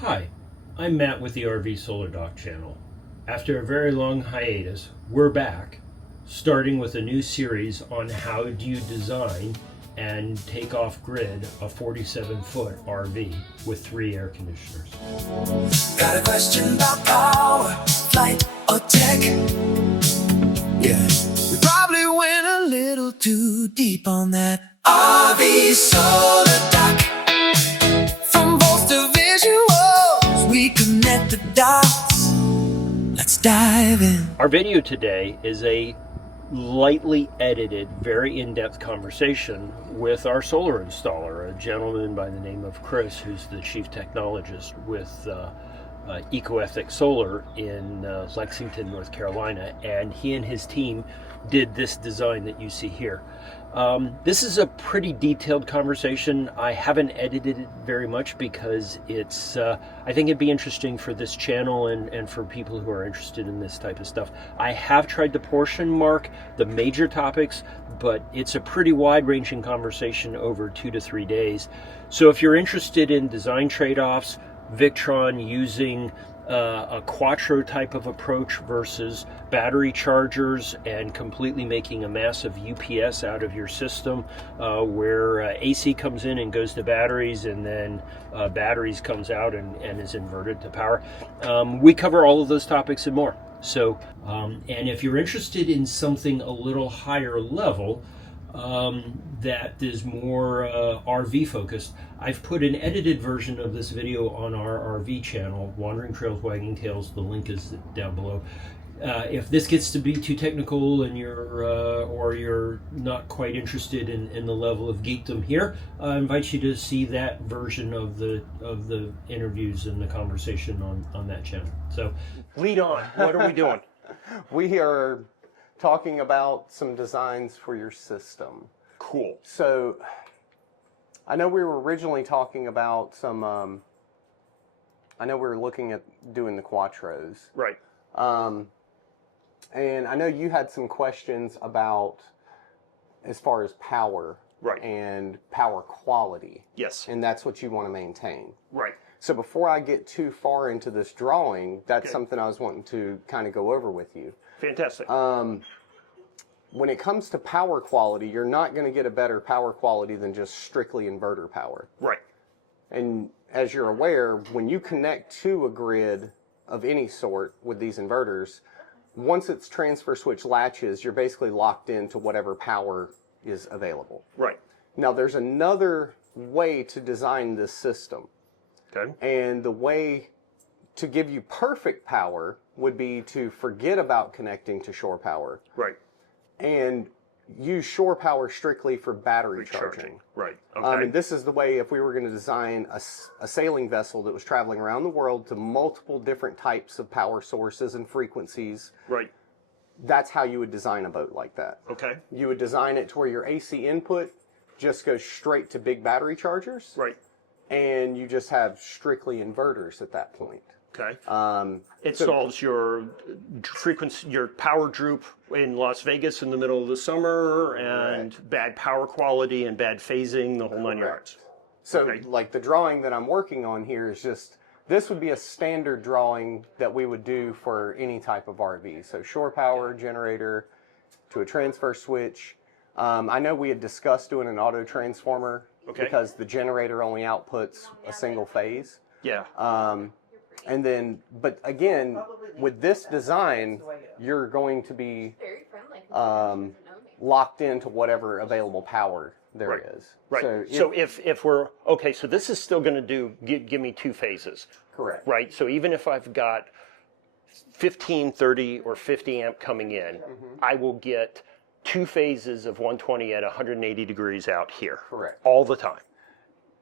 Hi, I'm Matt with the RV Solar Dock channel. After a very long hiatus, we're back, starting with a new series on how do you design and take off grid a 47-foot RV with 3 air conditioners. Got a question about power, flight, or tech? Yeah, we probably went a little too deep on that. RV Solar Dock. From voice to visuals, we connect the dots. Let's dive in. Our video today is a lightly edited, very in-depth conversation with our solar installer, a gentleman by the name of Chris, who's the chief technologist with EcoEthic Solar in Lexington, North Carolina, and he and his team did this design that you see here. This is a pretty detailed conversation. I haven't edited it very much because it's, I think it'd be interesting for this channel and for people who are interested in this type of stuff. I have tried to portion mark the major topics, but it's a pretty wide-ranging conversation over 2 to 3 days. So if you're interested in design trade-offs, Victron using a quattro type of approach versus battery chargers and completely making a massive UPS out of your system where AC comes in and goes to batteries, and then batteries comes out and is inverted to power. We cover all of those topics and more. So, and if you're interested in something a little higher level, that is more RV focused, I've put an edited version of this video on our RV channel, Wandering Trails, Wagging Tails. The link is down below. If this gets to be too technical and you're not quite interested in the level of geekdom here, I invite you to see that version of the interviews and the conversation on that channel. So, lead on. What are we doing? We are talking about some designs for your system. Cool. So, I know we were originally talking about some, I know we were looking at doing the quattros. Right. And I know you had some questions about as far as power. Right. And power quality. Yes. And that's what you want to maintain. Right. So before I get too far into this drawing, that's something I was wanting to kind of go over with you. Fantastic. When it comes to power quality, you're not going to get a better power quality than just strictly inverter power. Right. And as you're aware, when you connect to a grid of any sort with these inverters, once its transfer switch latches, you're basically locked into whatever power is available. Right. Now, there's another way to design this system. Okay. And the way to give you perfect power would be to forget about connecting to shore power. Right. And use shore power strictly for battery charging. Right. Okay. And this is the way, if we were going to design a sailing vessel that was traveling around the world to multiple different types of power sources and frequencies. Right. That's how you would design a boat like that. Okay. You would design it to where your AC input just goes straight to big battery chargers. Right. And you just have strictly inverters at that point. Okay. It so- solves your frequency, your power droop in Las Vegas in the middle of the summer, and bad power quality and bad phasing, the whole 9 yards. So, Okay. like the drawing that I'm working on here is just, this would be a standard drawing that we would do for any type of RV. So shore power, generator, to a transfer switch. I know we had discussed doing an auto transformer because the generator only outputs a single phase. Yeah. And then, but again, with this design, you're going to be locked into whatever available power there is. Right. So if we're, okay, so this is still going to give me 2 phases. Correct. Right. So even if I've got 15, 30, or 50 amp coming in, I will get 2 phases of 120 at 180 degrees out here. Correct. All the time.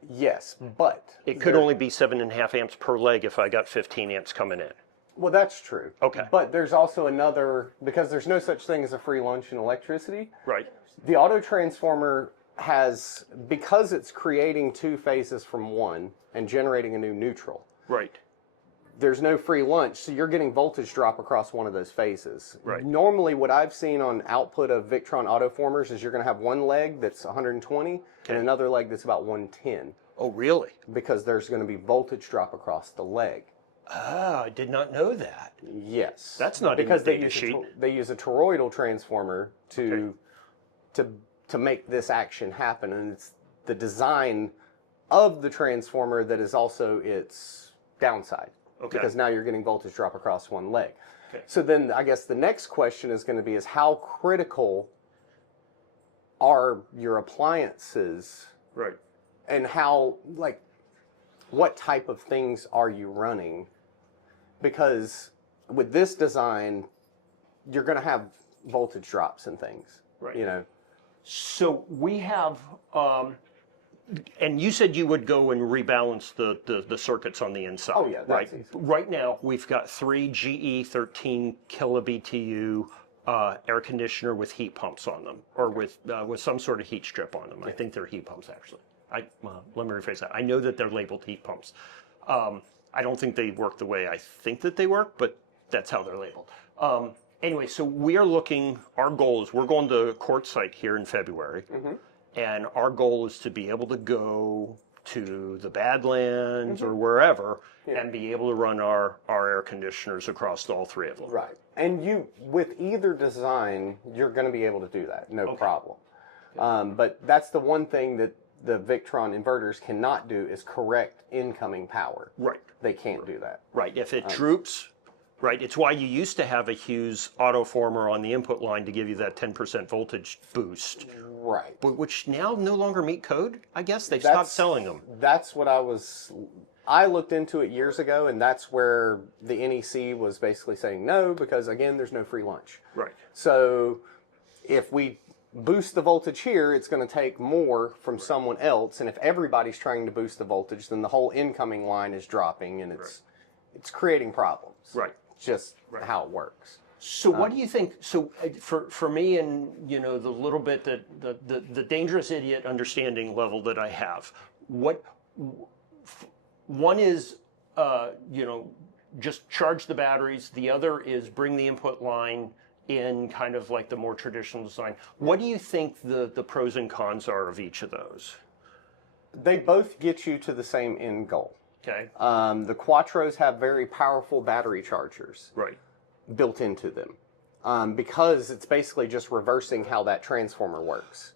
Yes, but It could only be 7.5 amps per leg if I got 15 amps coming in. well, that's true. Okay. But there's also another, because there's no such thing as a free lunch in electricity. Right. The auto transformer has, because it's creating 2 phases from one and generating a new neutral. Right. There's no free lunch, so you're getting voltage drop across one of those phases. Right. Normally, what I've seen on output of Victron Autoformers is you're going to have one leg that's 120 and another leg that's about 110. Oh, really? because there's going to be voltage drop across the leg. Ah, I did not know that. Yes. That's not because in the they data use sheet. they use a toroidal transformer to make this action happen, and it's the design of the transformer that is also its downside. Okay. Because now you're getting voltage drop across one leg. Okay. So then I guess the next question is going to be is how critical are your appliances, Right. and how, like, what type of things are you running? Because with this design, you're going to have voltage drops and things. Right. You know. So we have, and you said you would go and rebalance the circuits on the inside. Oh, yeah, that's right. easy. Right now, we've got 3 GE 13 kilobtu air conditioner with heat pumps on them, or with some sort of heat strip on them. I think they're heat pumps, actually. Let me rephrase that. I know that they're labeled heat pumps. I don't think they work the way I think that they work, but that's how they're labeled. Anyway, so we are looking, our goal is, we're going to Quartzsite here in February, and our goal is to be able to go to the Badlands or wherever and be able to run our air conditioners across all 3 of them. Right. And you, with either design, you're going to be able to do that, no problem. But that's the one thing that the Victron inverters cannot do is correct incoming power. Right. They can't do that. Right. If it droops, right, it's why you used to have a Hughes Autoformer on the input line to give you that 10% voltage boost, Right. but which now no longer meet code, I guess. They've stopped selling them. That's what I looked into it years ago, and that's where the NEC was basically saying no, because again, there's no free lunch. Right. So if we boost the voltage here, it's going to take more from someone else, and if everybody's trying to boost the voltage, then the whole incoming line is dropping, and it's creating problems. Right. Just how it works. So what do you think? So for me, and the little bit that the dangerous idiot understanding level that I have, one is just charge the batteries. The other is bring the input line in kind of like the more traditional design. What do you think the pros and cons are of each of those? They both get you to the same end goal. Okay. The Quattros have very powerful battery chargers built into them because it's basically just reversing how that transformer works.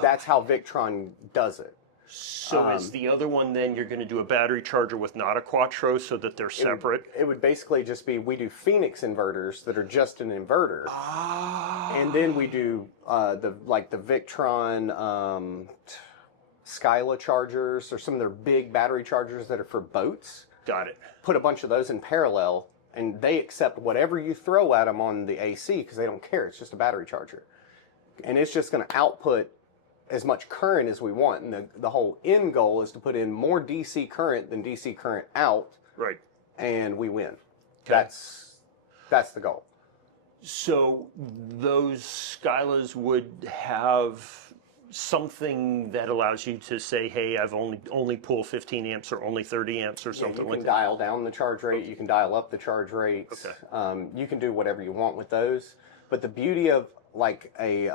That's how Victron does it. So is the other one then you're going to do a battery charger with not a Quattro so that they're separate? It would basically just be, we do Phoenix inverters that are just an inverter. And then we do the Victron Skyla chargers, or some of their big battery chargers that are for boats. Got it. Put a bunch of those in parallel, and they accept whatever you throw at them on the AC because they don't care. It's just a battery charger. And it's just going to output as much current as we want. And the whole end goal is to put in more DC current than DC current out. Right. And we win. Okay. That's the goal. So those Skylas would have something that allows you to say, hey, I've only pull 15 amps or only 30 amps or something like that. You can dial down the charge rate. You can dial up the charge rates. Okay. You can do whatever you want with those. But the beauty of like a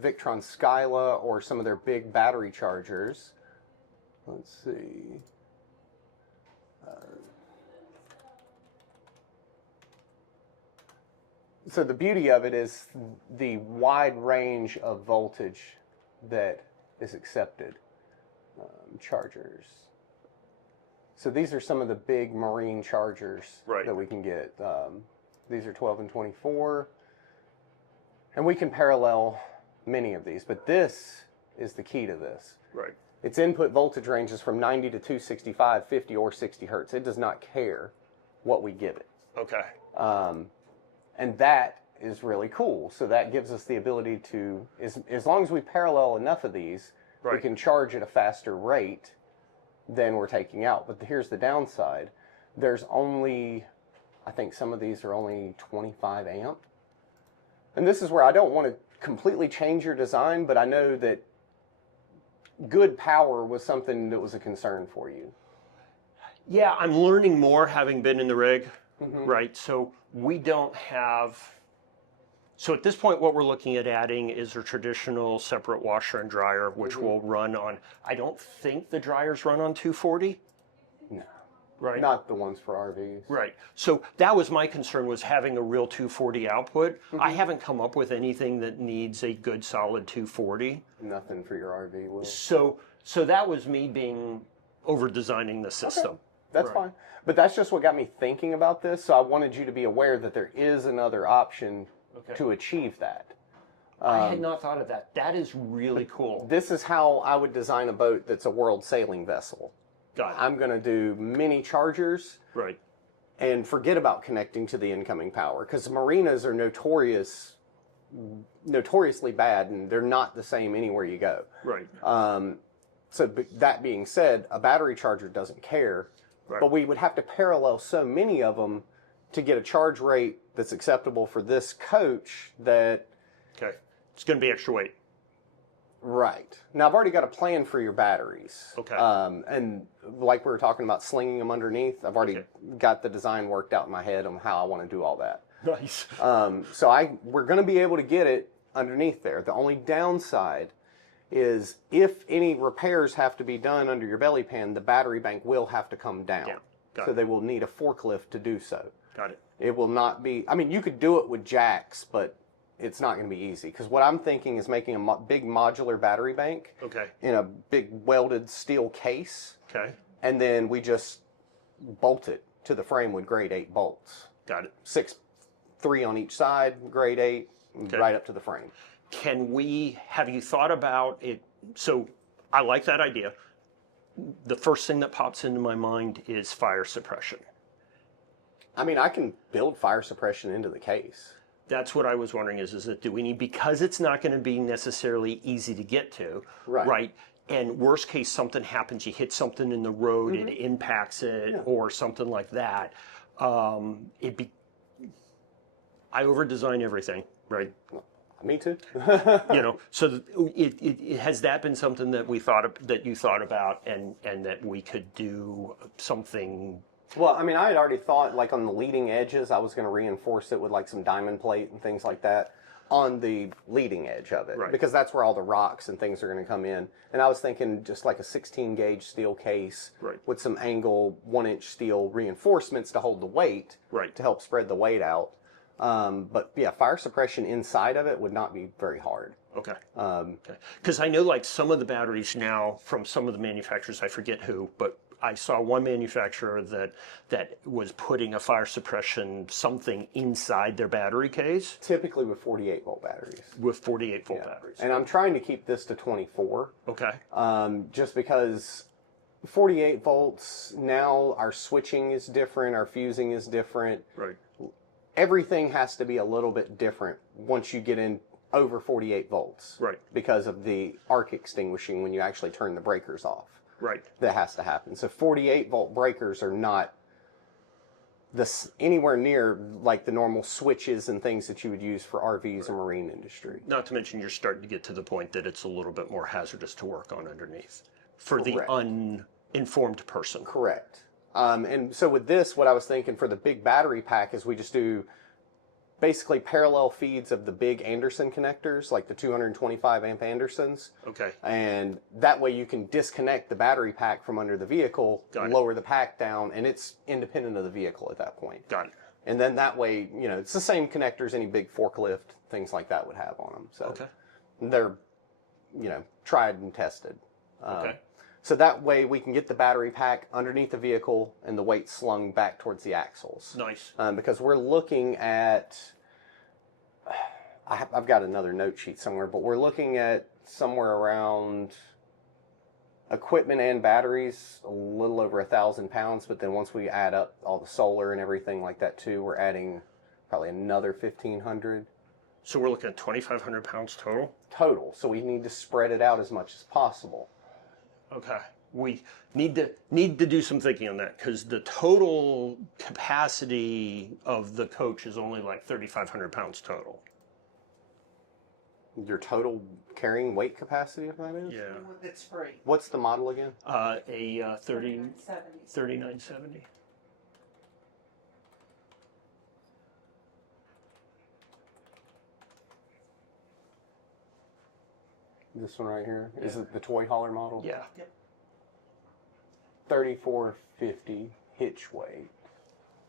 Victron Skyla or some of their big battery chargers, let's see. So the beauty of it is the wide range of voltage that is accepted. Chargers. So these are some of the big marine chargers that we can get. These are 12 and 24. And we can parallel many of these, but this is the key to this. Right. Its input voltage ranges from 90 to 265, 50, or 60 hertz. It does not care what we give it. Okay. And that is really cool. So that gives us the ability to, as long as we parallel enough of these, we can charge at a faster rate than we're taking out. But here's the downside. There's only, I think some of these are only 25 amp. And this is where I don't want to completely change your design, but I know that good power was something that was a concern for you. Yeah, I'm learning more having been in the rig, right? So we don't have So at this point, what we're looking at adding is a traditional separate washer and dryer, which will run on, I don't think the dryers run on 240. No. Right. Not the ones for RVs. Right. So that was my concern, was having a real 240 output. I haven't come up with anything that needs a good solid 240. Nothing for your RV will. So that was me being over designing the system. Okay. That's fine. But that's just what got me thinking about this. So I wanted you to be aware that there is another option to achieve that. I had not thought of that. That is really cool. This is how I would design a boat that's a world sailing vessel. Got it. I'm going to do mini chargers. Right. And forget about connecting to the incoming power, because marinas are notoriously bad, and they're not the same anywhere you go. Right. So that being said, a battery charger doesn't care, but we would have to parallel so many of them to get a charge rate that's acceptable for this coach that... Okay. It's going to be extra weight. Right. Now, I've already got a plan for your batteries. Okay. And like we were talking about slinging them underneath, I've already got the design worked out in my head on how I want to do all that. Nice. So we're going to be able to get it underneath there. The only downside is if any repairs have to be done under your belly pan, the battery bank will have to come down. So they will need a forklift to do so. Got it. It will not be, I mean, you could do it with jacks, but it's not going to be easy, because what I'm thinking is making a big modular battery bank in a big welded steel case. Okay. And then we just bolt it to the frame with grade 8 bolts. Got it. 3 on each side, grade 8, right up to the frame. Have you thought about it? So I like that idea. The first thing that pops into my mind is fire suppression. I mean, I can build fire suppression into the case. That's what I was wondering is that do we need, because it's not going to be necessarily easy to get to, right? And worst case, something happens, you hit something in the road, it impacts it, or something like that. I over-design everything, right? Me too. So has that been something that you thought about, and that we could do something? Well, I mean, I had already thought, like, on the leading edges, I was going to reinforce it with, like, some diamond plate and things like that on the leading edge of it. Because that's where all the rocks and things are going to come in. And I was thinking just like a 16-gauge steel case with some angle 1-inch steel reinforcements to hold the weight to help spread the weight out. But, yeah, fire suppression inside of it would not be very hard. Okay. Because I know, like, some of the batteries now from some of the manufacturers, I forget who, but I saw one manufacturer that was putting a fire suppression something inside their battery case. Typically with 48-volt batteries. With 48-volt batteries. And I'm trying to keep this to 24. Okay. Just because 48 volts, now our switching is different, our fusing is different. Right. Everything has to be a little bit different once you get in over 48 volts. Right. Because of the arc extinguishing when you actually turn the breakers off. Right. That has to happen. So 48-volt breakers are not anywhere near like the normal switches and things that you would use for RVs and marine industry. Not to mention you're starting to get to the point that it's a little bit more hazardous to work on underneath for the uninformed person. Correct. And so with this, what I was thinking for the big battery pack is we just do basically parallel feeds of the big Anderson connectors, like the 225 amp Andersons. Okay. And that way you can disconnect the battery pack from under the vehicle, lower the pack down, and it's independent of the vehicle at that point. Got it. And then that way, it's the same connectors any big forklift, things like that would have on them. So they're, tried and tested. Okay. So that way we can get the battery pack underneath the vehicle and the weight slung back towards the axles. Nice. Because we're looking at, I've got another note sheet somewhere, but we're looking at somewhere around equipment and batteries, a little over 1,000 pounds. But then once we add up all the solar and everything like that too, we're adding probably another 1,500. So we're looking at 2,500 pounds total? Total. So we need to spread it out as much as possible. Okay. We need to do some thinking on that, because the total capacity of the coach is only like 3,500 pounds total. Your total carrying weight capacity of that is? Yeah. It's free. What's the model again? A 3970. This one right here. Is it the toy hauler model? Yeah. 3450 hitch weight.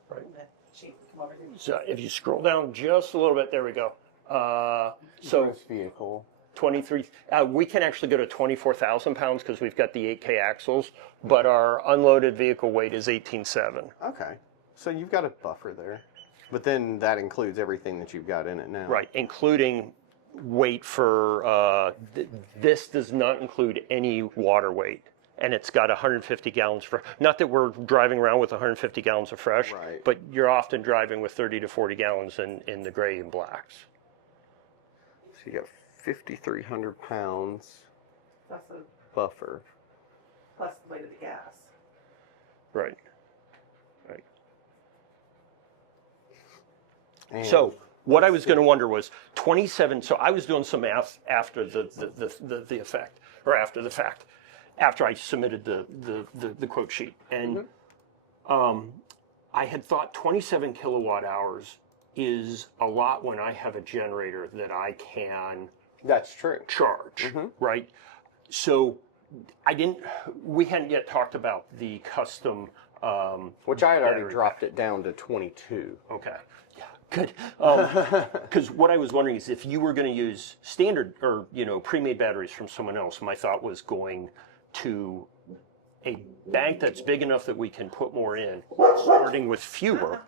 Right. So if you scroll down just a little bit, there we go. So Gross vehicle. 23. We can actually go to 24,000 pounds because we've got the 8K axles, but our unloaded vehicle weight is 18.7. Okay. So you've got a buffer there. But then that includes everything that you've got in it now. Right, including weight for, this does not include any water weight. And it's got 150 gallons for, not that we're driving around with 150 gallons of fresh, Right. but you're often driving with 30 to 40 gallons in the gray and blacks. So you got 5,300 pounds Plus the, buffer. plus the weight of the gas. Right, right. And So what I was going to wonder was 27, so I was doing some math after the effect, or after the fact, after I submitted the quote sheet. And I had thought 27 kilowatt hours is a lot when I have a generator that I can that's true. charge, right? So we hadn't yet talked about the custom. Which I had already battery dropped it down to 22. Okay. Yeah. Good. Because what I was wondering is if you were going to use standard or pre-made batteries from someone else, my thought was going to a bank that's big enough that we can put more in, starting with fewer,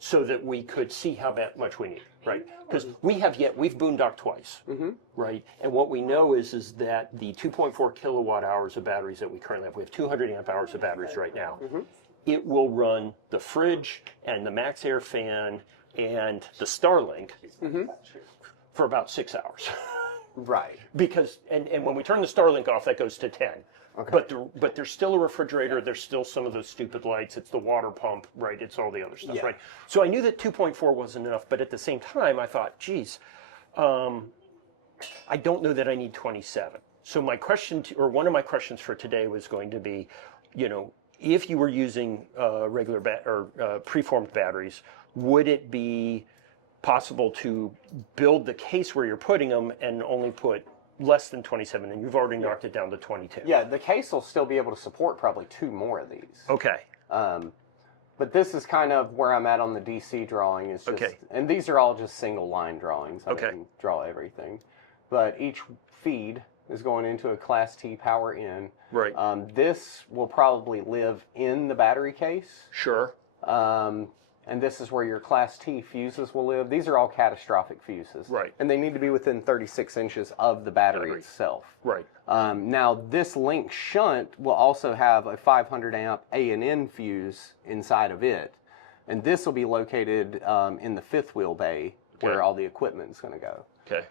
so that we could see how much we need, right? Because we've boondocked twice, right? And what we know is that the 2.4 kilowatt hours of batteries that we currently have, we have 200 amp hours of batteries right now. It will run the fridge and the Max Air fan and the Starlink for about 6 hours. Right. Because and when we turn the Starlink off, that goes to 10. Okay. But there's still a refrigerator. There's still some of those stupid lights. It's the water pump, right? It's all the other stuff, Yeah. right? So I knew that 2.4 wasn't enough, but at the same time, I thought, geez, I don't know that I need 27. So my question, or one of my questions for today was going to be, if you were using regular preformed batteries, would it be possible to build the case where you're putting them and only put less than 27, and you've already knocked it down to 22? Yeah, the case will still be able to support probably 2 more of these. Okay. But this is kind of where I'm at on the DC drawing. Is just, Okay. And these are all just single line drawings. I Okay. didn't draw everything. But each feed is going into a Class T power in. Right. This will probably live in the battery case. Sure. And this is where your Class T fuses will live. These are all catastrophic fuses. Right. And they need to be within 36 inches of the battery itself. Right. Now, this link shunt will also have a 500 amp A&N fuse inside of it. And this will be located in the fifth wheel bay where all the equipment is going to go. Okay.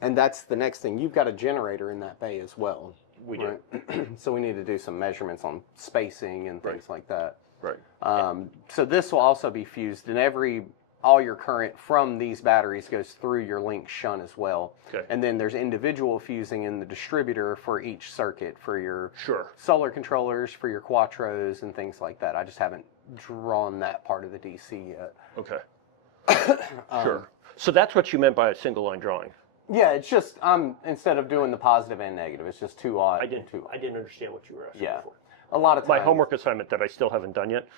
And that's the next thing. You've got a generator in that bay as well. We do. Right? So we need to do some measurements on spacing and things like that. Right. So this will also be fused, and all your current from these batteries goes through your link shunt as well. Okay. And then there's individual fusing in the distributor for each circuit for your Sure. solar controllers, for your quattros, and things like that. I just haven't drawn that part of the DC yet. Okay. Sure. So that's what you meant by a single line drawing. Yeah, it's just instead of doing the positive and negative, it's just too odd. I didn't understand what you were asking Yeah. for. A lot of times. My homework assignment that I still haven't done yet.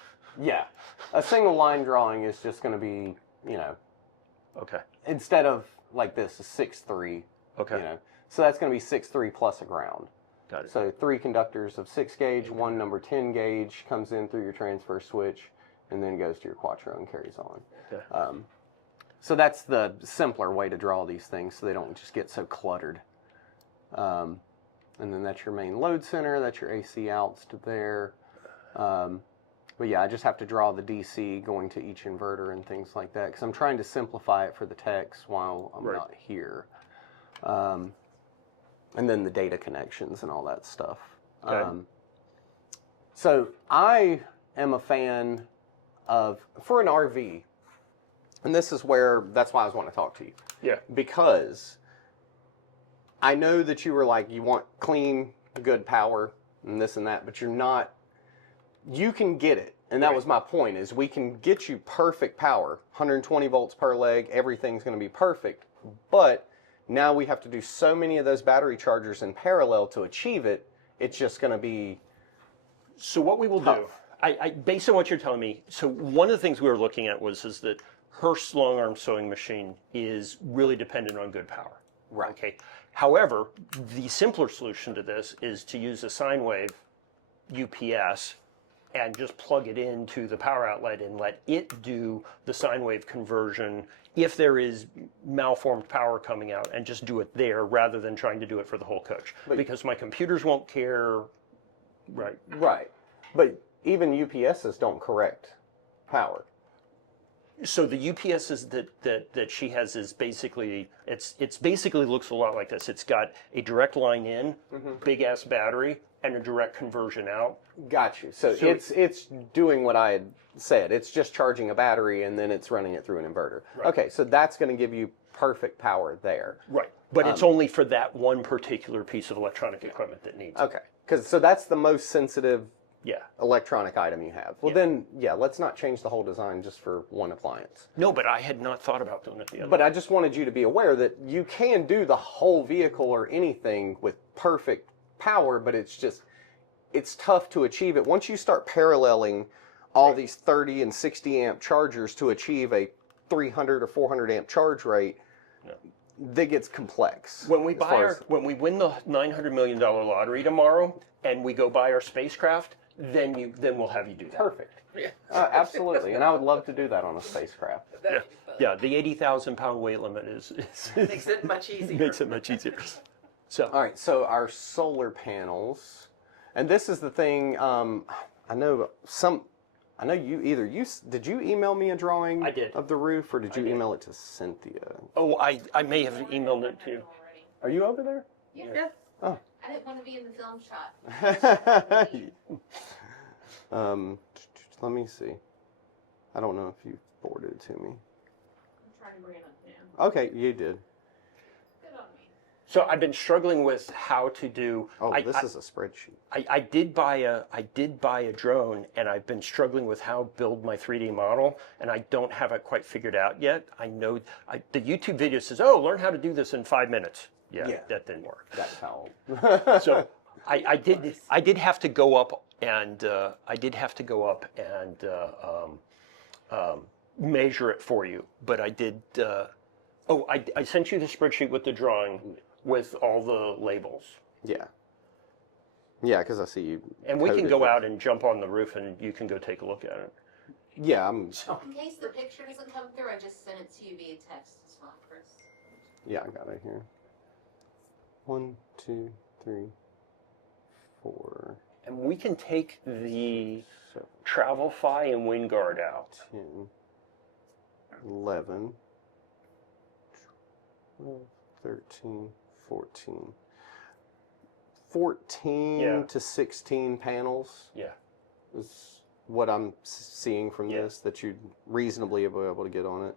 Yeah. A single line drawing is just going to be, Okay. instead of like this, a 6-3. Okay. So that's going to be 6-3 plus a ground. Got it. So 3 conductors of 6 gauge, 1 number 10 gauge comes in through your transfer switch, and then goes to your quattro and carries on. Okay. So that's the simpler way to draw these things, so they don't just get so cluttered. And then that's your main load center. That's your AC outs to there. But yeah, I just have to draw the DC going to each inverter and things like that, because I'm trying to simplify it for the techs while I'm not here. And then the data connections and all that stuff. Okay. So I am a fan of, for an RV, and that's why I was wanting to talk to you. Yeah. Because I know that you were like, you want clean, good power and this and that, but you can get it. And that was my point, is we can get you perfect power, 120 volts per leg, everything's going to be perfect. But Now we have to do so many of those battery chargers in parallel to achieve it. It's just going to be So what we will do, based on what you're telling me, so one of the things we were looking at is that her long arm sewing machine is really dependent on good power. Right. Okay. However, the simpler solution to this is to use a sine wave UPS and just plug it into the power outlet and let it do the sine wave conversion if there is malformed power coming out, and just do it there rather than trying to do it for the whole coach. Because my computers won't care. Right. Right. But even UPSs don't correct power. So the UPSs that she has is basically, it's basically looks a lot like this. It's got a direct line in, big ass battery, and a direct conversion out. Got you. So it's doing what I had said. It's just charging a battery and then it's running it through an inverter. Right. Okay, so that's going to give you perfect power there. Right. But it's only for that one particular piece of electronic equipment that needs it. Okay. So that's the most sensitive Yeah. electronic item you have. Well, then, let's not change the whole design just for one appliance. No, but I had not thought about doing it the other But I just wanted you to be aware that you can do the whole vehicle or anything with perfect power, but it's tough to achieve it. Once you start paralleling all these 30 and 60 amp chargers to achieve a 300 or 400 amp charge rate, that gets complex. When we when we win the $900 million lottery tomorrow and we go buy our spacecraft, then we'll have you do that. Perfect. Absolutely. And I would love to do that on a spacecraft. Yeah, the 80,000 pound weight limit is Makes it much easier. makes it much easier. So All right, so our solar panels, and this is the thing. I know did you email me a drawing I did. of the roof, or did you email it to Cynthia? oh, I may have emailed it to you. Are you over there? Yeah. Oh. I didn't want to be in the film shot. Let me see. I don't know if you forwarded it to me. I'm trying to bring it up now. Okay, you did. Good on me. So I've been struggling with how to do. Oh, this is a spreadsheet. I did buy a drone, and I've been struggling with how to build my 3D model, and I don't have it quite figured out yet. I know the YouTube video says, "Oh, learn how to do this in 5 minutes." Yeah, that didn't work. That's how. So I did have to go up and measure it for you, but I did. I sent you the spreadsheet with the drawing with all the labels. Yeah. Yeah, because I see you. And we can coded go it. out and jump on the roof, and you can go take a look at it. Yeah, In case the picture doesn't come through, I just sent it to you via text. It's fine, Chris. Yeah, I got it here. 1, 2, 3, 4, And we can take the 7, Travelfy and WindGuard out. 10, 11, 12, 13, 14. 14 to 16 panels Yeah. is what I'm seeing from Yeah. this, that you'd reasonably be able to get on it.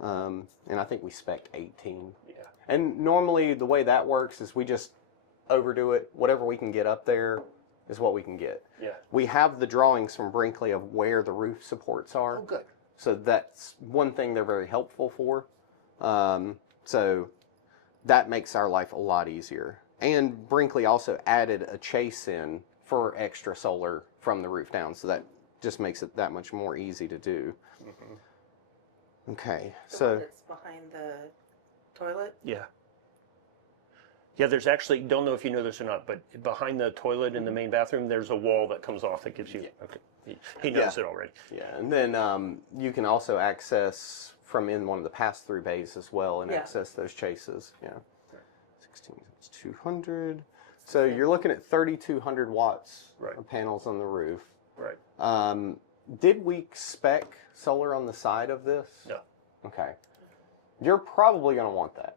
And I think we spec'd 18. Yeah. And normally the way that works is we just overdo it. Whatever we can get up there is what we can get. Yeah. We have the drawings from Brinkley of where the roof supports are. Oh, good. So that's one thing they're very helpful for. So that makes our life a lot easier. And Brinkley also added a chase in for extra solar from the roof down. So that just makes it that much more easy to do. Mm-hmm. Okay. The one that's behind the toilet. Yeah. Yeah, there's actually, don't know if you know this or not, but behind the toilet in the main bathroom, there's a wall that comes off that gives you, okay. He knows it already. Yeah, and then you can also access from in one of the pass-through bays as well and access those chases. Yeah. 16, it's 200. So you're looking at 3,200 watts of panels on the roof. Right. Did we spec solar on the side of this? No. Okay. You're probably going to want that.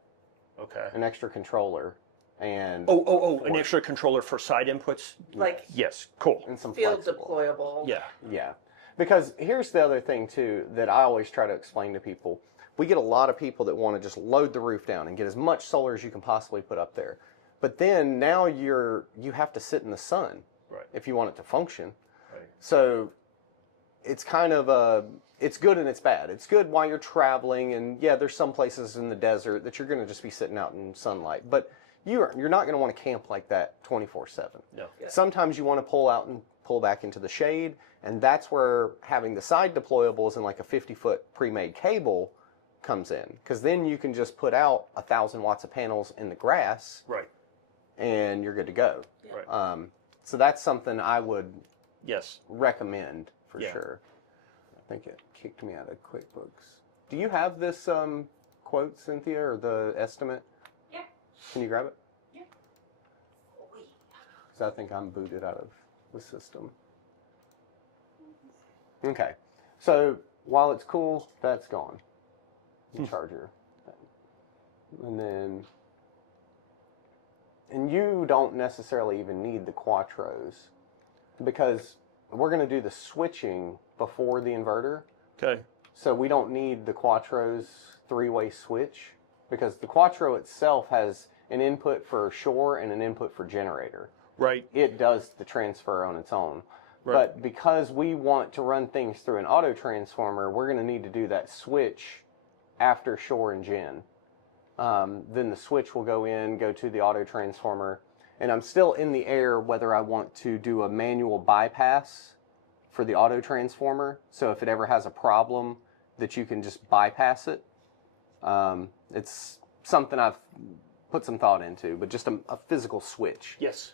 Okay. An extra controller and an extra controller for side inputs? Like Yes, cool. and some field flexible. deployable. Yeah. Yeah. Because here's the other thing too that I always try to explain to people. We get a lot of people that want to just load the roof down and get as much solar as you can possibly put up there. But then now you have to sit in the sun Right. if you want it to function. Right. So it's kind of it's good and it's bad. It's good while you're traveling, and yeah, there's some places in the desert that you're going to just be sitting out in sunlight, but you're not going to want to camp like that 24/7. No. Sometimes you want to pull out and pull back into the shade, and that's where having the side deployables and like a 50-foot pre-made cable comes in, because then you can just put out 1,000 watts of panels in the grass, Right. and you're good to go. Right. So that's something I would Yes. recommend for Yeah. sure. I think it kicked me out of QuickBooks. Do you have this quote, Cynthia, or the estimate? Yeah. Can you grab it? Yeah. Oh, yeah. Because I think I'm booted out of the system. Okay. So while it's cool, that's gone. The charger. And then, and you don't necessarily even need the Quattros, because we're going to do the switching before the inverter. Okay. So we don't need the Quattro's three-way switch, because the Quattro itself has an input for shore and an input for generator. Right. It does the transfer on its own. Right. But because we want to run things through an auto transformer, we're going to need to do that switch after shore and gen. Then the switch will go to the auto transformer. And I'm still in the air whether I want to do a manual bypass for the auto transformer. So if it ever has a problem, that you can just bypass it. It's something I've put some thought into, but just a physical switch, Yes.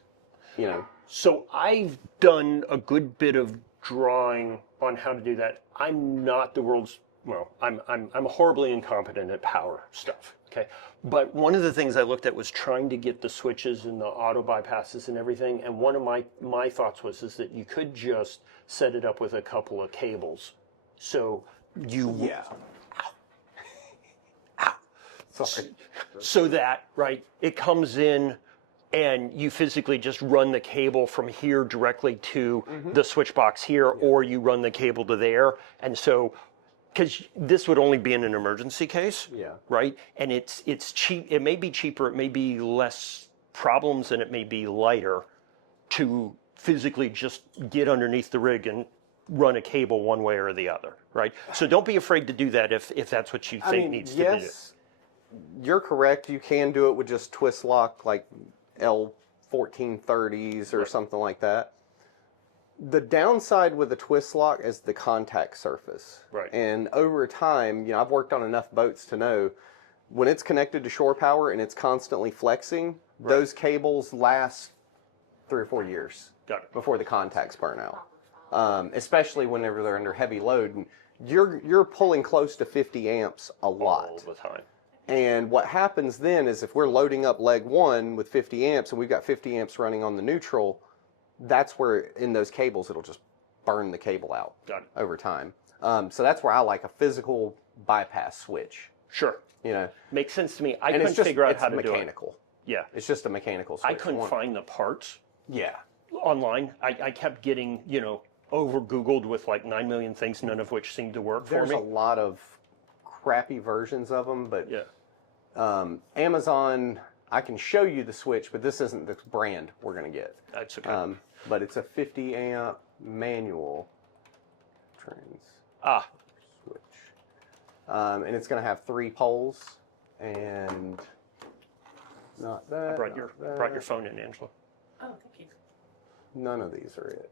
you know. So I've done a good bit of drawing on how to do that. I'm not the world's, well, I'm horribly incompetent at power stuff. Okay. But one of the things I looked at was trying to get the switches and the auto bypasses and everything. And one of my thoughts was is that you could just set it up with a couple of cables. So you, Yeah. Sorry. so that, right, it comes in and you physically just run the cable from here directly to the switch box here, or you run the cable to there. And so, because this would only be in an emergency case, Yeah. right? And it's cheap. It may be cheaper. It may be less problems, and it may be lighter to physically just get underneath the rig and run a cable one way or the other, right? So don't be afraid to do that if that's what you think needs to be done. You're correct. You can do it with just twist lock, like L1430s or something like that. The downside with the twist lock is the contact surface. Right. And over time, you know, I've worked on enough boats to know when it's connected to shore power and it's constantly flexing, those cables last 3 or 4 years Got it. before the contacts burn out. Especially whenever they're under heavy load. And you're pulling close to 50 amps a lot. All the time. And what happens then is if we're loading up leg 1 with 50 amps and we've got 50 amps running on the neutral, that's where in those cables it'll just burn the cable out Got it. over time. So that's where I like a physical bypass switch. Sure. You know, Makes sense to me. I and couldn't it's just figure out how to do it. mechanical. Yeah. It's just a mechanical switch. I couldn't find the parts Yeah. online. I kept getting, over Googled with like 9 million things, none of which seemed to work There's for a me. lot of crappy versions of them, but Yeah. Amazon, I can show you the switch, but this isn't the brand we're going to get. That's okay. But it's a 50 amp manual trans switch. And it's going to have 3 poles and not that. I brought not your phone in, Angela. Oh, thank you. None of these are it.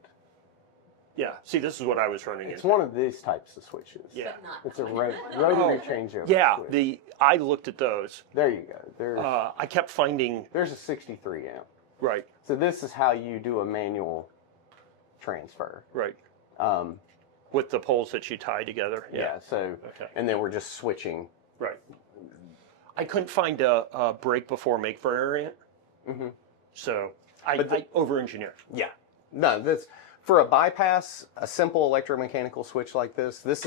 Yeah. See, this is what I was running It's in. one of these types of switches. Yeah. But not. It's a rotary changeover. Yeah. switch. I looked at those. There you go. I kept finding, There's a 63 amp. right. So this is how you do a manual transfer. With the poles that you tie together. Yeah. So, Okay. and then we're just switching. Right. I couldn't find a break before make variant. So I over-engineered. Yeah. No, that's for a bypass, a simple electromechanical switch like this. This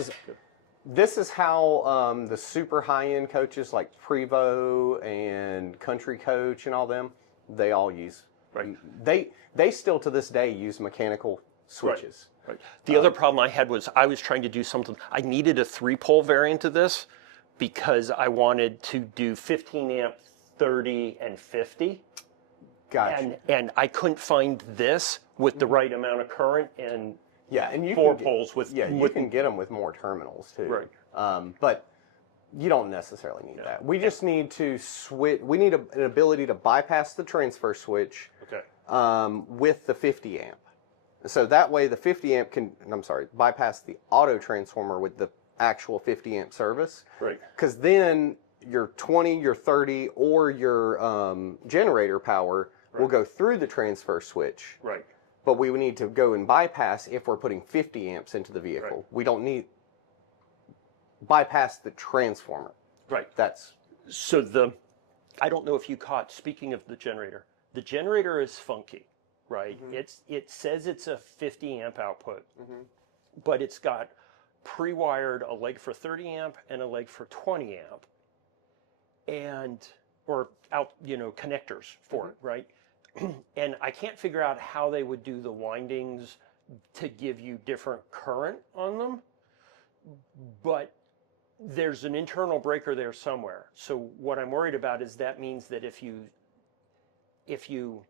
is how the super high-end coaches like Prevost and Country Coach and all them, they all use. Right. They still to this day use mechanical switches. Right. The other problem I had was I was trying to do something. I needed a 3-pole variant of this because I wanted to do 15 amp, 30, and 50. Gotcha. And I couldn't find this with the right amount of current. And Yeah, and you 4 can poles with you can get them with more terminals too. Right. But you don't necessarily need Yeah. that. We just need to switch. We need an ability to bypass the transfer switch Okay. with the 50 amp. So that way the 50 amp can, I'm sorry, bypass the auto transformer with the actual 50 amp service. Right. Because then your 20, your 30, or your generator power will go through the transfer switch. Right. But we would need to go and bypass if we're putting 50 amps into the vehicle. Right. We don't need bypass the transformer. Right. That's So I don't know if you caught, speaking of the generator is funky, right? It says it's a 50 amp output, but it's got pre-wired a leg for 30 amp and a leg for 20 amp, or connectors for it, right? And I can't figure out how they would do the windings to give you different current on them, but there's an internal breaker there somewhere. So what I'm worried about is that means that if you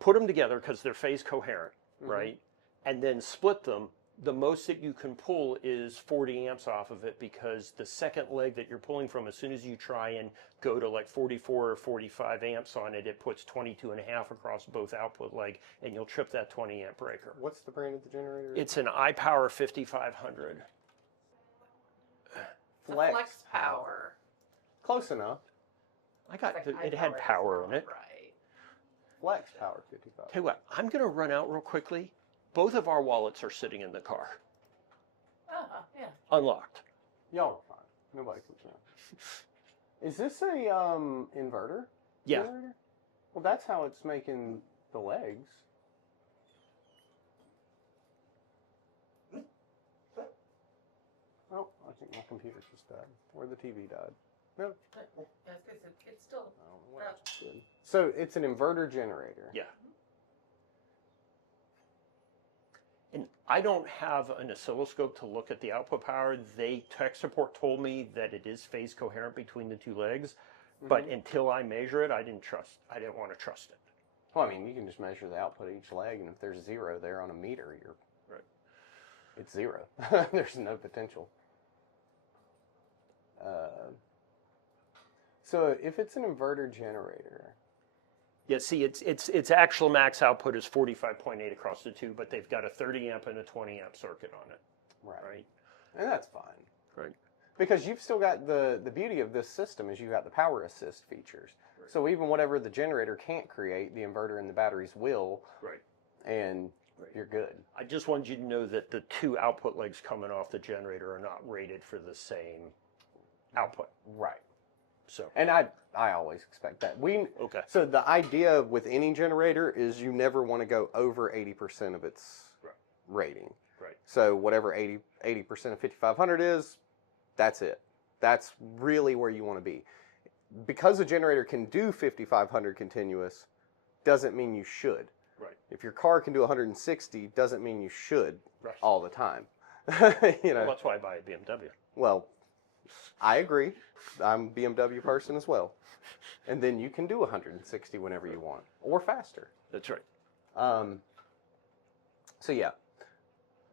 put them together, because they're phase coherent, right, and then split them, the most that you can pull is 40 amps off of it, because the second leg that you're pulling from, as soon as you try and go to like 44 or 45 amps on it, it puts 22.5 across both output leg, and you'll trip that 20 amp breaker. what's the brand of the generator? It's an iPower 5500. Flex power. Close enough. I got It's like it had iPower power in it. Right. Flex power 55. Tell you what, I'm going to run out real quickly. Both of our wallets are sitting in the car, Yeah. Y'all unlocked. are fine. Nobody comes around. Is this a inverter? Yeah. Generator? Well, that's how it's making the legs. Oh, I think my computer just died. Or the TV died. No. It's still. I don't know what it's doing. So it's an inverter generator. Yeah. And I don't have an oscilloscope to look at the output power. Tech support told me that it is phase coherent between the two legs, but until I measure it, I didn't want to trust it. Well, I mean, you can just measure the output of each leg, and if there's 0 there on a meter, Right. it's 0. There's no potential. So if it's an inverter generator, Yeah, see, its actual max output is 45.8 across the two, but they've got a 30 amp and a 20 amp circuit on it. Right. and that's fine. Right. Because you've still got the beauty of this system is you got the power assist features. Right. So even whatever the generator can't create, the inverter and the batteries will. Right. And you're good. I just wanted you to know that the two output legs coming off the generator are not rated for the same output. Right. So. And I always expect that. Okay. So the idea with any generator is you never want to go over 80% of its rating. Right. So whatever 80% of 5500 is, that's it. That's really where you want to be. Because a generator can do 5500 continuous, doesn't mean you should. Right. If your car can do 160, doesn't mean you should all the time. Well, that's why I buy a BMW. Well, I agree. I'm a BMW person as well. And then you can do 160 whenever you want, or faster. That's right. So yeah,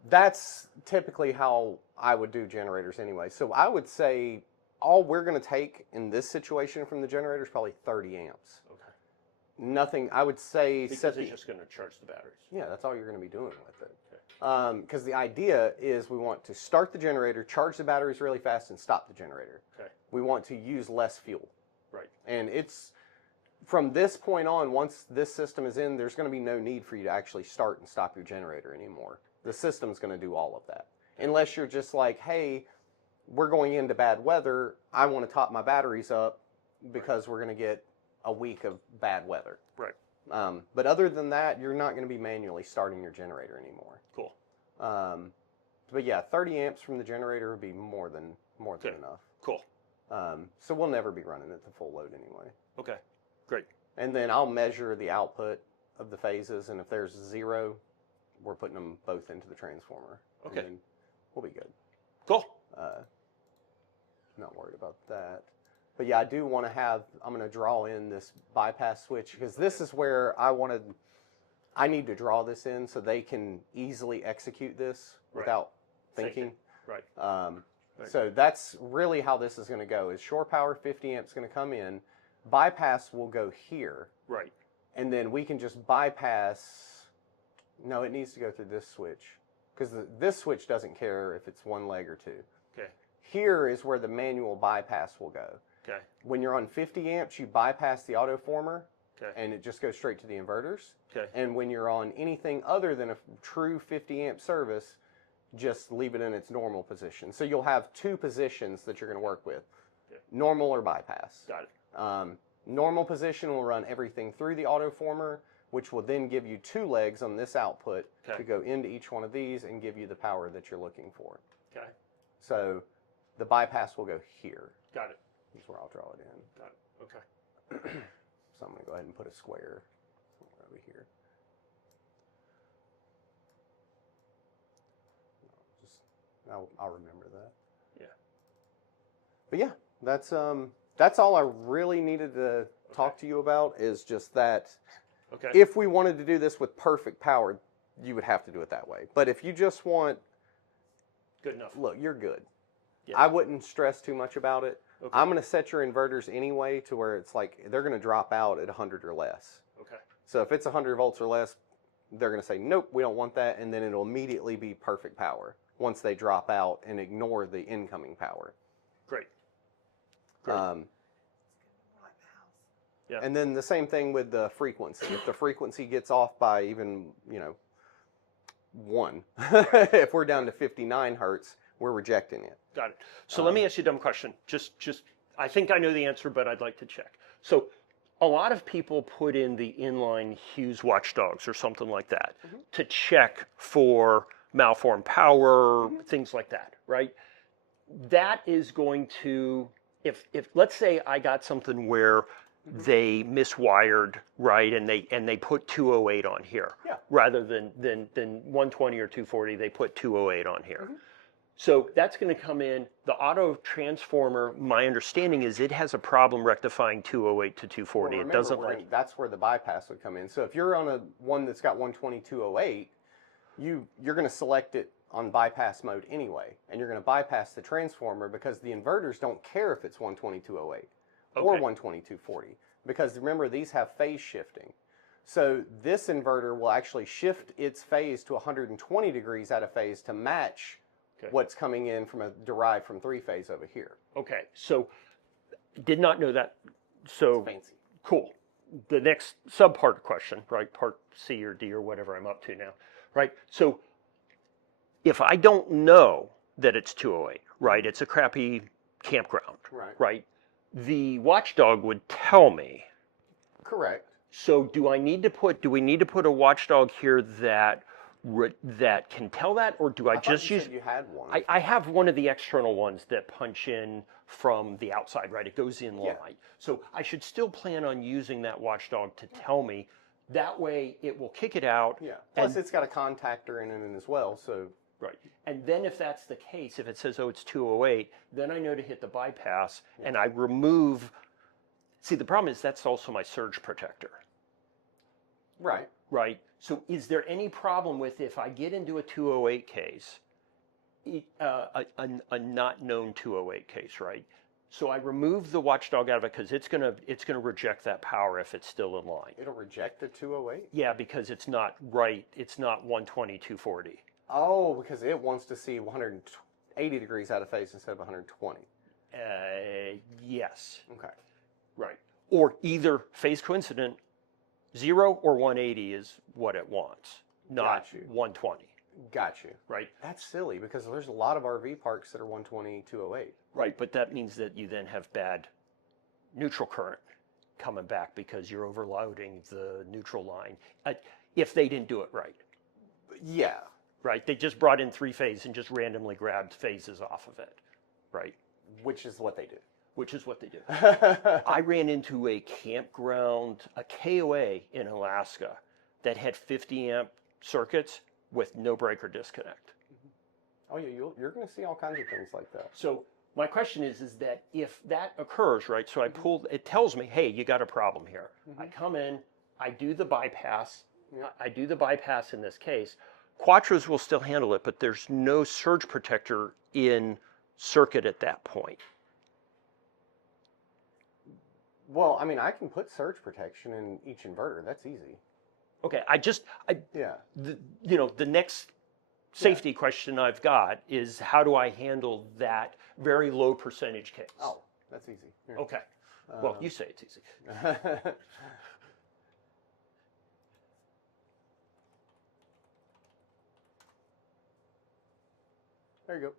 that's typically how I would do generators anyway. So I would say all we're going to take in this situation from the generator is probably 30 amps. Okay. Nothing, I would say... Because it's just going to charge the batteries. Yeah, that's all you're going to be doing with it. Because the idea is we want to start the generator, charge the batteries really fast, and stop the generator. Okay. We want to use less fuel. Right. And it's, from this point on, once this system is in, there's going to be no need for you to actually start and stop your generator anymore. The system's going to do all of that. Unless you're just like, hey, we're going into bad weather, I want to top my batteries up because we're going to get a week of bad weather. Right. But other than that, you're not going to be manually starting your generator anymore. Cool. But yeah, 30 amps from the generator would be more than enough. Cool. So we'll never be running at the full load anyway. Okay. Great. And then I'll measure the output of the phases, and if there's 0, we're putting them both into the transformer. Okay. And then we'll be good. Cool. Not worried about that. But yeah, I do want to have, I'm going to draw in this bypass switch, because this is where I wanted, I need to draw this in so they can easily execute this without thinking. Right. So that's really how this is going to go. Is shore power 50 amps going to come in, bypass will go here, Right. and then we can just bypass. No, it needs to go through this switch because this switch doesn't care if it's one leg or two. Okay. Here is where the manual bypass will go. Okay. When you're on 50 amps, you bypass the Autoformer, Okay. and it just goes straight to the inverters. Okay. And when you're on anything other than a true 50 amp service, just leave it in its normal position. So you'll have two positions that you're going to work with, normal or bypass. Got it. Normal position will run everything through the Autoformer, which will then give you two legs on this output to go into each one of these and give you the power that you're looking for. Okay. So the bypass will go here. Got it. That's where I'll draw it in. Got it. Okay. So I'm going to go ahead and put a square over here. I'll remember that. Yeah. But yeah, that's all I really needed to talk to you about, is just that Okay. if we wanted to do this with perfect power, you would have to do it that way. But if you just want, Good enough. look, you're good. Yeah. I wouldn't stress too much about it. Okay. I'm going to set your inverters anyway to where it's like they're going to drop out at 100 or less. Okay. So if it's 100 volts or less, they're going to say, nope, we don't want that, and then it'll immediately be perfect power once they drop out and ignore the incoming power. Great. Great. Yeah. And then the same thing with the frequency. If the frequency gets off by even, 1, if we're down to 59 hertz, we're rejecting it. Got it. So let me ask you a dumb question. Just, I think I know the answer, but I'd like to check. So a lot of people put in the inline Hughes watchdogs or something like that to check for malformed power, things like that, right? That is going to, if let's say I got something where they miswired, right, and they put 208 on here, rather than 120 or 240, they put 208 on here. So that's going to come in. The auto transformer, my understanding is it has a problem rectifying 208 to 240. Well, it doesn't like. That's where the bypass would come in. So if you're on a one that's got 120 208, you're going to select it on bypass mode anyway, and you're going to bypass the transformer because the inverters don't care if it's 120 208 or 120 240, because remember, these have phase shifting. So this inverter will actually shift its phase to 120 degrees out of phase to match what's coming in derived from three-phase over here. Okay, so did not know that. So It's fancy. Cool. The next sub-part question, right, part C or D or whatever I'm up to now, right? So if I don't know that it's 208, right, it's a crappy campground, right? The watchdog would tell me. Correct. So do we need to put a watchdog here that can tell that, or do I just use? You had one. I have one of the external ones that punch in from the outside, right? It goes in line. So I should still plan on using that watchdog to tell me. That way it will kick it out. Yeah. Plus it's got a contactor in it as well, so. Right. And then if that's the case, if it says, oh, it's 208, then I know to hit the bypass and I remove. See, the problem is that's also my surge protector. Right. Right. So is there any problem with if I get into a 208 case, a not known 208 case, right? So I remove the watchdog out of it because it's gonna reject that power if it's still in line. It'll reject the 208? Yeah, because it's not right. It's not 120, 240. Oh, because it wants to see 180 degrees out of phase instead of 120. Yes. Okay. Right. Or either phase coincident, 0 or 180 is what it wants, not 120. Got you. Right. That's silly because there's a lot of RV parks that are 120, 208. Right, but that means that you then have bad neutral current coming back because you're overloading the neutral line. If they didn't do it right. Yeah. Right, they just brought in 3-phase and just randomly grabbed phases off of it. Right. Which is what they do. Which is what they do. I ran into a campground, a KOA in Alaska that had 50 amp circuits with no breaker disconnect. Oh yeah, you're going to see all kinds of things like that. So my question is that if that occurs, right, so I pull, it tells me, hey, you got a problem here. I come in, I do the bypass, I do the bypass in this case. Quattros will still handle it, but there's no surge protector in circuit at that point. Well, I mean, I can put surge protection in each inverter. That's easy. Okay, Yeah. The next safety question I've got is how do I handle that very low percentage case? Oh, that's easy. Here. Okay. Well, you say it's easy. There you go.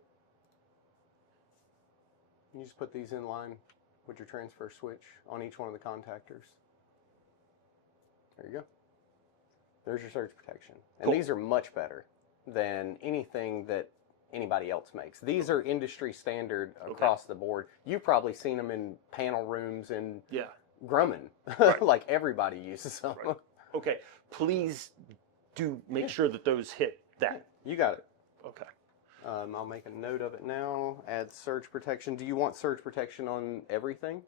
You just put these in line with your transfer switch on each one of the contactors. There you go. There's your surge protection. And Cool. these are much better than anything that anybody else makes. These are industry standard across the board. You've probably seen them in panel rooms in Grumman. Right. Like everybody uses them. Right. Okay, please do make sure that those hit that. You got it. Okay. I'll make a note of it now. Add surge protection. Do you want surge protection on everything?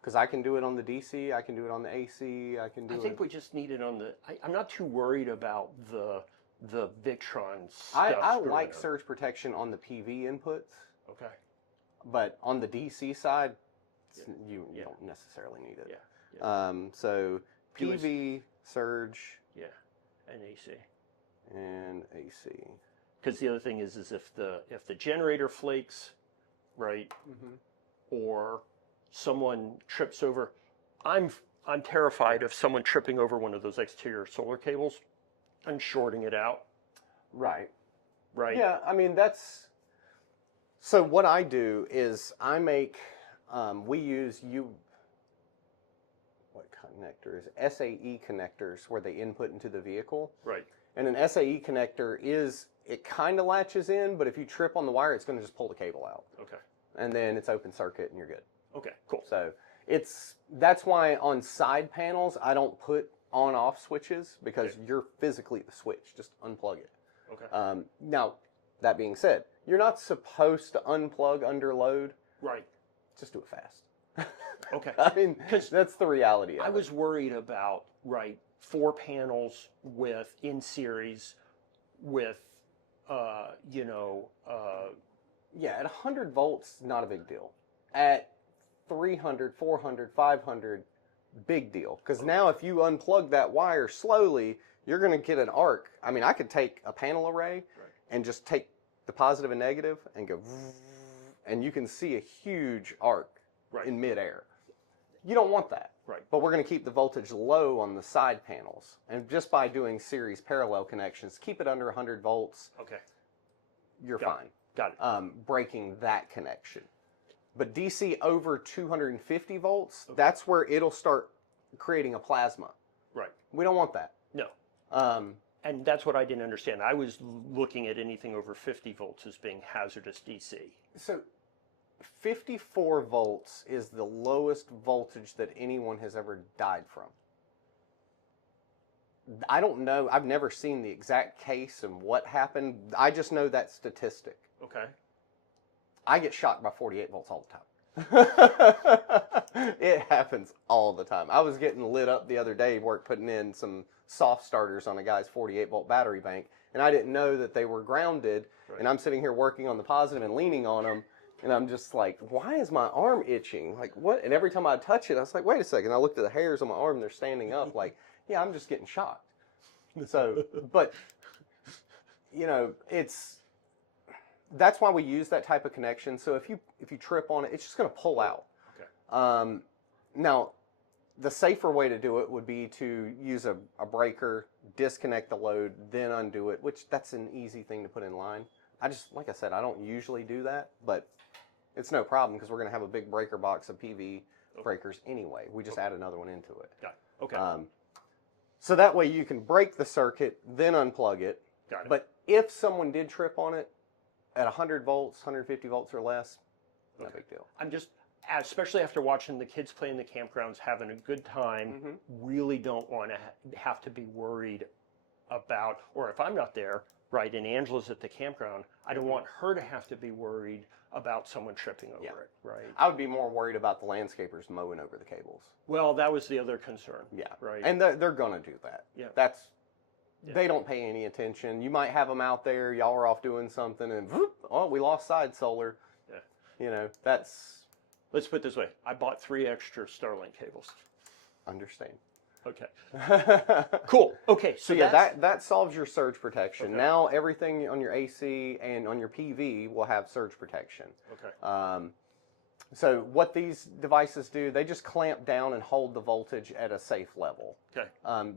Because I can do it on the DC, I can do it on the AC, I can do it. I think we just need it on the. I'm not too worried about the Victron stuff. I screwing like up. surge protection on the PV inputs, Okay. but on the DC side, you don't necessarily need it. Yeah. So PV, surge, Yeah. And AC. and AC. Because the other thing is if the generator flakes, right, or someone trips over, I'm terrified of someone tripping over one of those exterior solar cables and shorting it out. Right. Right. Yeah, I mean, that's... So what I do is I make, we use what connectors? SAE connectors where they input into the vehicle. Right. And an SAE connector is, it kind of latches in, but if you trip on the wire, it's going to just pull the cable out. Okay. And then it's open circuit and you're good. Okay. Cool. So that's why on side panels, I don't put on-off switches because you're physically the switch. Just unplug it. Okay. Now, that being said, you're not supposed to unplug under load. Right. Just do it fast. Okay. I mean, 'Cause that's the reality of I it. was worried about 4 panels in series with Yeah, at 100 volts, not a big deal. At 300, 400, 500, big deal. Because now if you unplug that wire slowly, you're going to get an arc. I mean, I could take a panel array and just take the positive and negative and go, and you can see a huge arc in midair. You don't want that. Right. But we're going to keep the voltage low on the side panels. And just by doing series parallel connections, keep it under 100 volts. Okay. You're fine. Got it. Breaking that connection. But DC over 250 volts, that's where it'll start creating a plasma. Right. We don't want that. No. And that's what I didn't understand. I was looking at anything over 50 volts as being hazardous DC. So 54 volts is the lowest voltage that anyone has ever died from. I don't know. I've never seen the exact case and what happened. I just know that statistic. Okay. I get shocked by 48 volts all the time. It happens all the time. I was getting lit up the other day, putting in some soft starters on a guy's 48 volt battery bank, and I didn't know that they were grounded, and I'm sitting here working on the positive and leaning on them, and I'm just like, why is my arm itching? Like, what? And every time I touch it, I was like, wait a second. I looked at the hairs on my arm, they're standing up. Like, yeah, I'm just getting shocked. So, but, that's why we use that type of connection. So if you trip on it, it's just going to pull out. Okay. Now, the safer way to do it would be to use a breaker, disconnect the load, then undo it, which that's an easy thing to put in line. Like I said, I don't usually do that, but it's no problem because we're going to have a big breaker box of PV breakers anyway. We just add another one into it. Got it. Okay. So that way you can break the circuit, then unplug it. Got it. But if someone did trip on it at 100 volts, 150 volts or less, no big deal. I'm just, especially after watching the kids play in the campgrounds, having a good time, really don't want to have to be worried about, or if I'm not there, right? And Angela's at the campground. I don't want her to have to be worried about someone tripping over it, right? I would be more worried about the landscapers mowing over the cables. Well, that was the other concern. Yeah. Right. And they're going to do that. Yeah. They don't pay any attention. You might have them out there, y'all are off doing something, and whoop, oh, we lost side solar. Yeah. You know, that's... Let's put it this way. I bought 3 extra Starlink cables. Understand. Okay. Cool. Okay. So yeah, that solves your surge protection. Okay. Now everything on your AC and on your PV will have surge protection. Okay. So what these devices do, they just clamp down and hold the voltage at a safe level. Okay.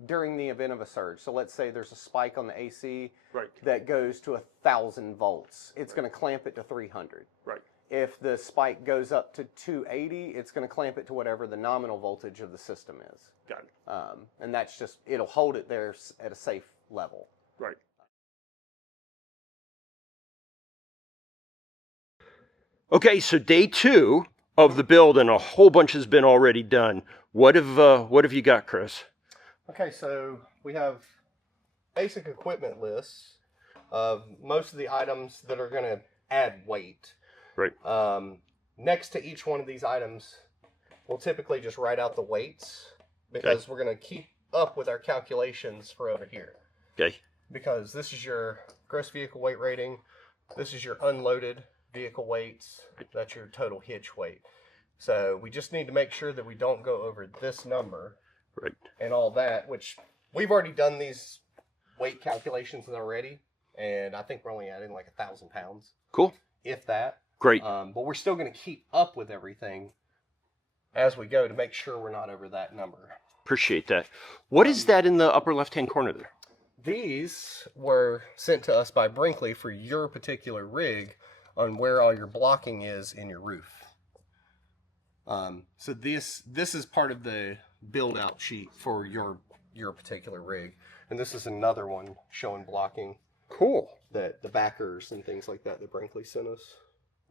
During the event of a surge. So let's say there's a spike on the AC Right. that goes to 1,000 volts. It's going to clamp it to 300. Right. If the spike goes up to 280, it's going to clamp it to whatever the nominal voltage of the system is. Got it. And that's just, it'll hold it there at a safe level. Right. Okay, so day 2 of the build, and a whole bunch has been already done. What have you got, Chris? Okay, so we have basic equipment lists of most of the items that are going to add weight. Right. Next to each one of these items, we'll typically just write out the weights because we're going to keep up with our calculations for over here. Okay. Because this is your gross vehicle weight rating, this is your unloaded vehicle weights, that's your total hitch weight. So we just need to make sure that we don't go over this number. Right. And all that, which we've already done these weight calculations already, and I think we're only adding like 1,000 pounds. Cool. If that. Great. But we're still going to keep up with everything as we go to make sure we're not over that number. Appreciate that. What is that in the upper left-hand corner there? These were sent to us by Brinkley for your particular rig on where all your blocking is in your roof. So this is part of the build out sheet for your particular rig, and this is another one showing blocking. Cool. That the backers and things like that Brinkley sent us.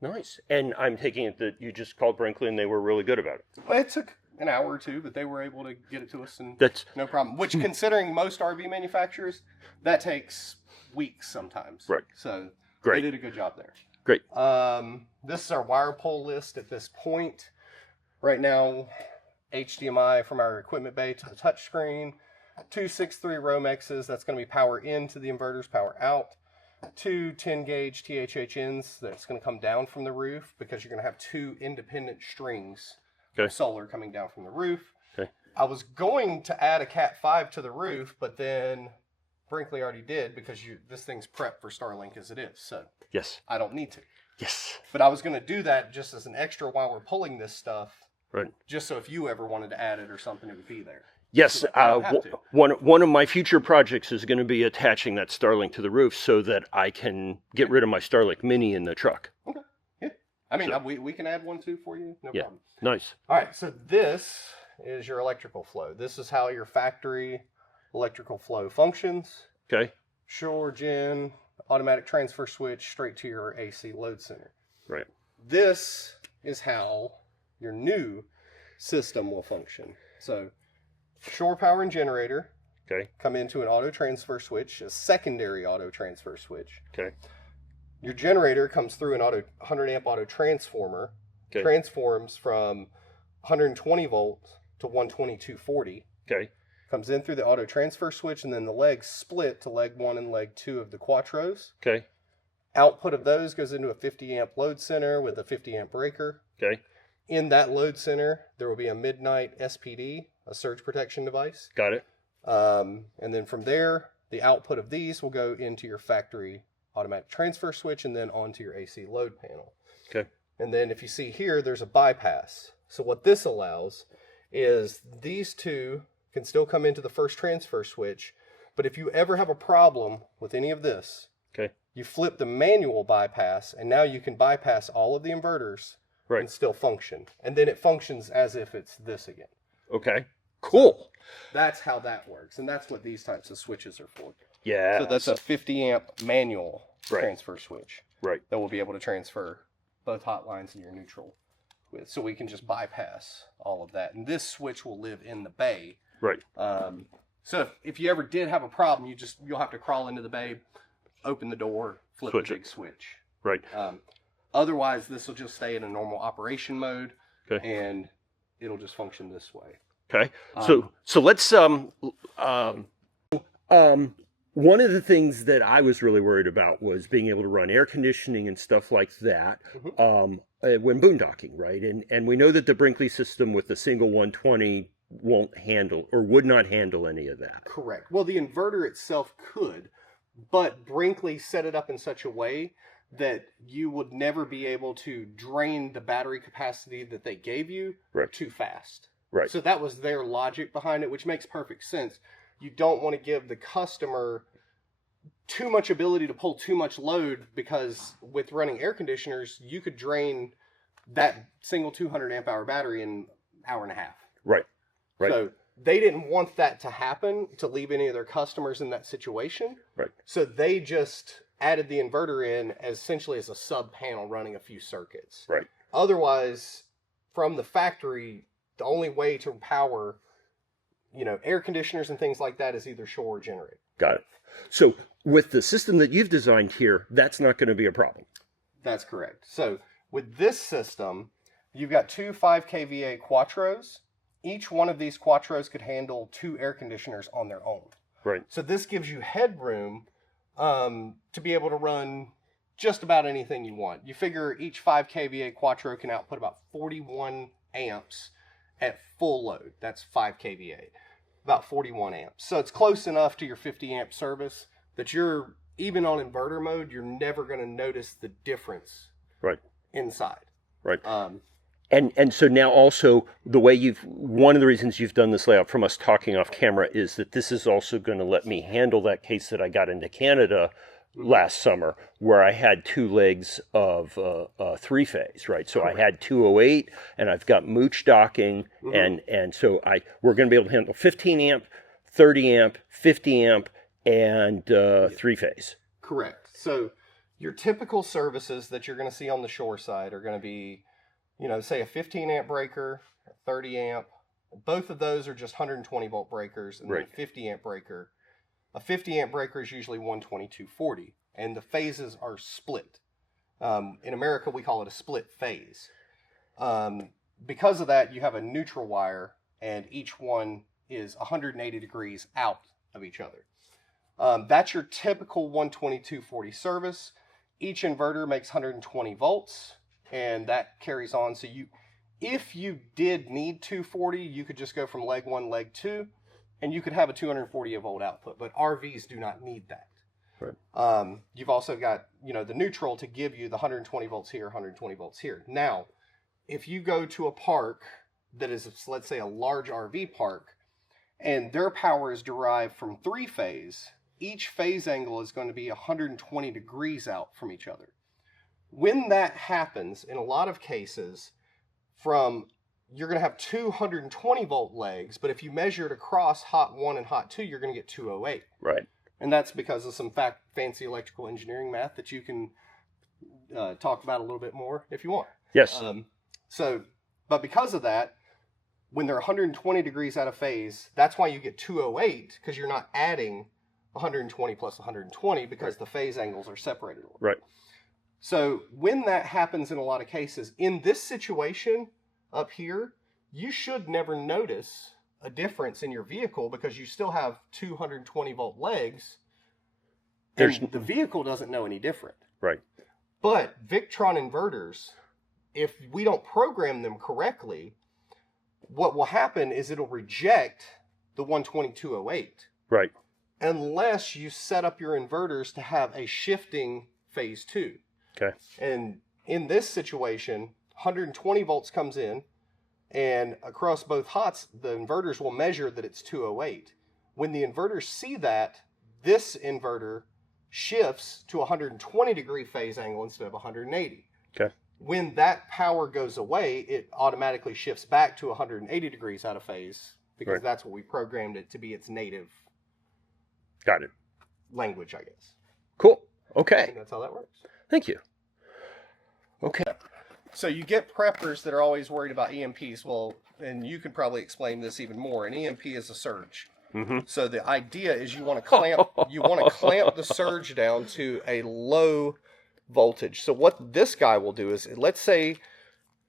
Nice. And I'm taking it that you just called Brinkley and they were really good about it. Well, it took an hour or two, but they were able to get it to us and That's no problem. Which, considering most RV manufacturers, that takes weeks sometimes. Right. So great. they did a good job there. Great. This is our wire pull list at this point. Right now, HDMI from our equipment bay to the touchscreen. 2 6.3 Romexes, that's going to be power into the inverters, power out. 2 10-gauge THHNs that's going to come down from the roof because you're going to have 2 independent strings of solar coming down from the roof. Okay. I was going to add a Cat 5 to the roof, but then Brinkley already did because this thing's prepped for Starlink as it is, so yes. I don't need to. Yes. But I was going to do that just as an extra while we're pulling this stuff, Right. just so if you ever wanted to add it or something, it would be there. Yes, one of my future projects is going to be attaching that Starlink to the roof so that I can get rid of my Starlink Mini in the truck. Okay, yeah. I mean, we can add one too for you, no problem. Nice. All right, so this is your electrical flow. This is how your factory electrical flow functions. Okay. Shore gen, automatic transfer switch straight to your AC load center. Right. This is how your new system will function. So shore power and generator come into an auto transfer switch, a secondary auto transfer switch. Okay. Your generator comes through an 100 amp auto transformer, transforms from 120 volts to 120/240. Okay. Comes in through the auto transfer switch, and then the legs split to leg 1 and leg 2 of the Quattros. Okay. Output of those goes into a 50 amp load center with a 50 amp breaker. Okay. In that load center, there will be a midnight SPD, a surge protection device. Got it. And then from there, the output of these will go into your factory automatic transfer switch and then onto your AC load panel. Okay. And then if you see here, there's a bypass. So what this allows is these two can still come into the first transfer switch, but if you ever have a problem with any of this, you flip the manual bypass, and now you can bypass all of the inverters and still function. And then it functions as if it's this again. Okay. Cool. So that's how that works, and that's what these types of switches are for. Yeah. So that's a 50 amp manual transfer switch. Right. That will be able to transfer both hot lines and your neutral with. So we can just bypass all of that. And this switch will live in the bay. Right. So if you ever did have a problem, you'll have to crawl into the bay, open the door, flip Switch the it. big switch. Right. Otherwise, this will just stay in a normal operation mode, Okay. and it'll just function this way. Okay. So let's one of the things that I was really worried about was being able to run air conditioning and stuff like that when boondocking, right? And we know that the Brinkley system with the single 120 won't handle or would not handle any of that. Correct. Well, the inverter itself could, but Brinkley set it up in such a way that you would never be able to drain the battery capacity that they gave you too fast. Right. So that was their logic behind it, which makes perfect sense. You don't want to give the customer too much ability to pull too much load, because with running air conditioners, you could drain that single 200 amp hour battery in an hour and a half. Right. Right. So they didn't want that to happen, to leave any of their customers in that situation. Right. So they just added the inverter in as essentially as a sub panel running a few circuits. Right. Otherwise, from the factory, the only way to power, air conditioners and things like that is either shore or generator. Got it. So with the system that you've designed here, that's not going to be a problem. That's correct. So with this system, you've got two 5 kVA Quattros. Each one of these Quattros could handle 2 air conditioners on their own. Right. So this gives you headroom to be able to run just about anything you want. You figure each 5 kVA Quattro can output about 41 amps at full load. That's 5 kVA. About 41 amps. So it's close enough to your 50 amp service that you're, even on inverter mode, you're never going to notice the difference inside. Right. And so now also the way one of the reasons you've done this layout from us talking off camera is that this is also going to let me handle that case that I got into Canada last summer, where I had 2 legs of 3-phase, right? So I had 208 and I've got mooch docking, and so we're going to be able to handle 15 amp, 30 amp, 50 amp, and 3-phase. Correct. So your typical services that you're going to see on the shore side are going to be, say a 15 amp breaker, a 30 amp. Both of those are just 120 volt breakers, and then a 50 amp breaker. A 50 amp breaker is usually 120/240, and the phases are split. In America, we call it a split phase. Because of that, you have a neutral wire, and each one is 180 degrees out of each other. That's your typical 120/240 service. Each inverter makes 120 volts, and that carries on. So if you did need 240, you could just go from leg 1, leg 2, and you could have a 240 volt output. But RVs do not need that. Right. You've also got, the neutral to give you the 120 volts here, 120 volts here. Now, if you go to a park that is, let's say, a large RV park, and their power is derived from 3-phase, each phase angle is going to be 120 degrees out from each other. When that happens, in a lot of cases, you're going to have 220 volt legs, but if you measure it across hot 1 and hot 2, you're going to get 208. Right. And that's because of some fancy electrical engineering math that you can talk about a little bit more if you want. Yes. But because of that, when they're 120 degrees out of phase, that's why you get 208, because you're not adding 120 plus 120, because the phase angles are separated. Right. So when that happens in a lot of cases, in this situation up here, you should never notice a difference in your vehicle, because you still have 220 volt legs, and the vehicle doesn't know any different. Right. But Victron inverters, if we don't program them correctly, what will happen is it'll reject the 120/208. Right. Unless you set up your inverters to have a shifting phase 2. Okay. And in this situation, 120 volts comes in, and across both hots, the inverters will measure that it's 208. When the inverters see that, this inverter shifts to a 120 degree phase angle instead of 180. Okay. When that power goes away, it automatically shifts back to 180 degrees out of phase, because that's what we programmed it to be, its native Got it. language, I guess. Cool. Okay. And that's how that works. Thank you. Okay. So you get preppers that are always worried about EMPs. Well, and you could probably explain this even more. An EMP is a surge. So the idea is you want to clamp the surge down to a low voltage. So what this guy will do is, let's say